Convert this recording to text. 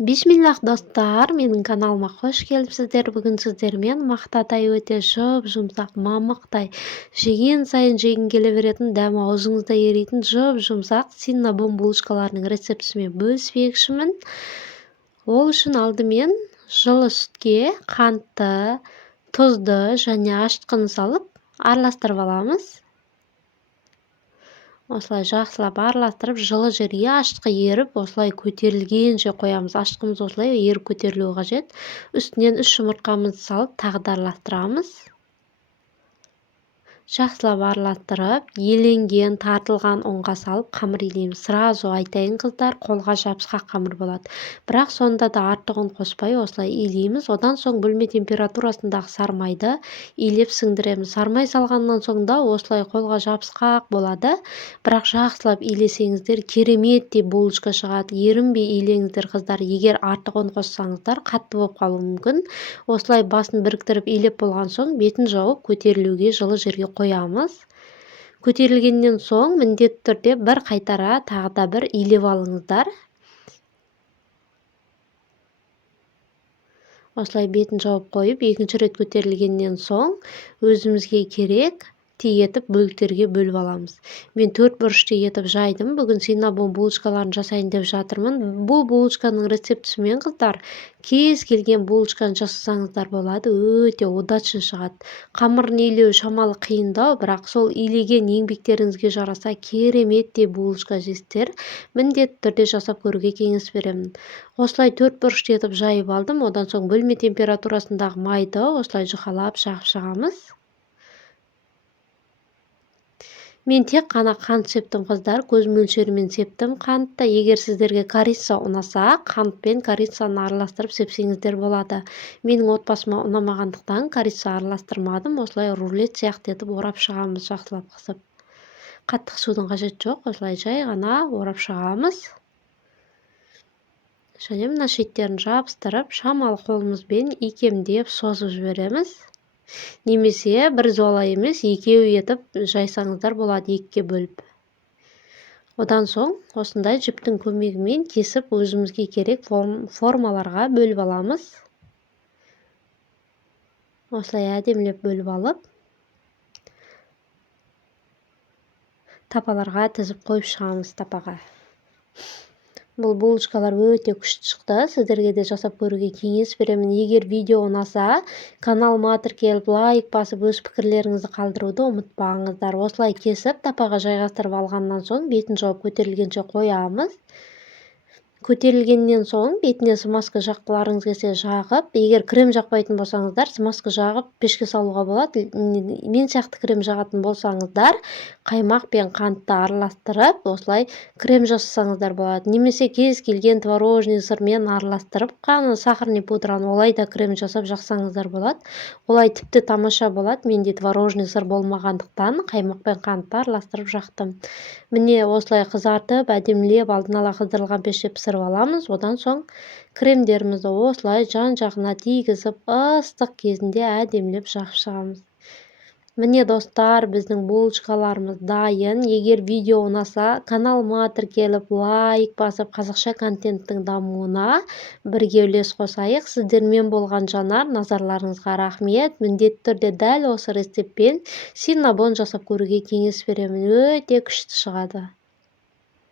Бисмиллах достар, менің каналыма қош келіпсіздер. Бүгін сіздермен мақтадай өте жұп-жұмсақ мамықтай жеген сайын жегің келе беретін, дәмі аузыңызда еритін жұп-жұмсақ синнабон булочкаларының рецептісімен бөліспекшімін. Ол үшін алдымен жылы сүтке қантты, тұзды және ашытқыны салып араластырып аламыз. Осылай жақсылап араластырып, жылы жерге ашытқы еріп, осылай көтерілгенше қоямыз. Ашытқымыз осылай еріп көтерілуі қажет. Үстінен 3 жұмыртқамызды салып, тағы да араластырамыз. Жақсылап араластырып, еленген, тартылған ұнға салып қамыр илейміз. Сразу айтайын қыздар, қолға жабысқақ қамыр болады. Бірақ сонда да артық ұн қоспай осылай илейміз. Одан соң бөлме температурасындағы сармайды илеп сіңдіреміз. Сармай салғаннан соң да осылай қолға жабысқақ болады. Бірақ жақсылап илесеңіздер кереметтей булочка шығады. Ерінбей илеңіздер қыздар. Егер артық ұн қоссаңыздар, қатты болып қалуы мүмкін. Осылай басын біріктіріп илеп болған соң бетін жауып көтерілуге жылы жерге қоямыз. Көтерілгеннен соң міндетті түрде бір қайтара тағы да бір илеп алыңыздар. Осылай бетін жауып қойып, екінші рет көтерілгеннен соң өзімізге керек етіп бөліктерге бөліп аламыз. Мен 4 бұрышты етіп жайдым. Бүгін синнабон булочкаларын жасайын деп жатырмын. Бұл булочканың рецептісімен қыздар кез келген булочканы жасасаңыздар болады. Өте удачный шығады. Қамырын илеу шамалы қиындау, бірақ сол илеген еңбектеріңізге жараса кереметтей булочка жейсіздер. Міндетті түрде жасап көруге кеңес беремін. Осылай 4 бұрышты етіп жайып алдым. Одан соң бөлме температурасындағы майды осылай жұқалап жағып шығамыз. Мен тек қана қант септім қыздар, көз мөлшерімен септім қантты. Егер сіздерге корица ұнаса, қант пен корицаны араластырып сепсеңіздер болады. Менің отбасыма ұнамағандықтан корица араластырмадым. Осылай рулет сияқты етіп орап шығамыз, жақсылап қысып. Қаттық судың қажет жоқ, осылай жай ғана орап шығамыз. Және мына шеттерін жабыстырып, шамалы қолымызбен икемдеп созып жібереміз. Немесе бір зола емес, екеу етіп жайсаңыздар болады, екіге бөліп. Одан соң осындай жіптің көмегімен кесіп өзімізге керек формаларға бөліп аламыз. Осылай әдемілеп бөліп алып, тапаларға тізіп қойып шығамыз тапаға. Бұл булочкалар өте күшті шықты. Сіздерге де жасап көруге кеңес беремін. Егер видео ұнаса, каналыма тіркеліп, лайк басып, өз пікірлеріңізді қалдыруды ұмытпаңыздар. Осылай кесіп, тапаға жайғастырып алғаннан соң бетін жауып көтерілгенше қоямыз. Көтерілгеннен соң бетіне смазка жаққыларыңыз келсе жағып, егер крем жақпайтын болсаңыздар, смазка жағып пешке салуға болады. Мен сияқты крем жағатын болсаңыздар, қаймақ пен қантты араластырып, осылай крем жасасаңыздар болады. Немесе кез келген творожный сырмен араластырып, қаны сахарный пудраны олай да крем жасап жақсаңыздар болады. Олай тіпті тамаша болады. Менде творожный сыр болмағандықтан қаймақ пен қантты араластырып жақтым. Міне осылай қызартып, әдемілеп алдын ала қыздырылған пеште пісіріп аламыз. Одан соң кремдерімізді осылай жан-жағына тигізіп, ыстық кезінде әдемілеп жағып шығамыз. Міне достар, біздің булочкаларымыз дайын. Егер видео ұнаса, каналыма тіркеліп, лайк басып, қазақша контенттің дамуына бірге үлес қосайық. Сіздермен болған жанар, назарларыңызға рахмет. Міндетті түрде дәл осы рецептпен синнабон жасап көруге кеңес беремін. Өте күшті шығады.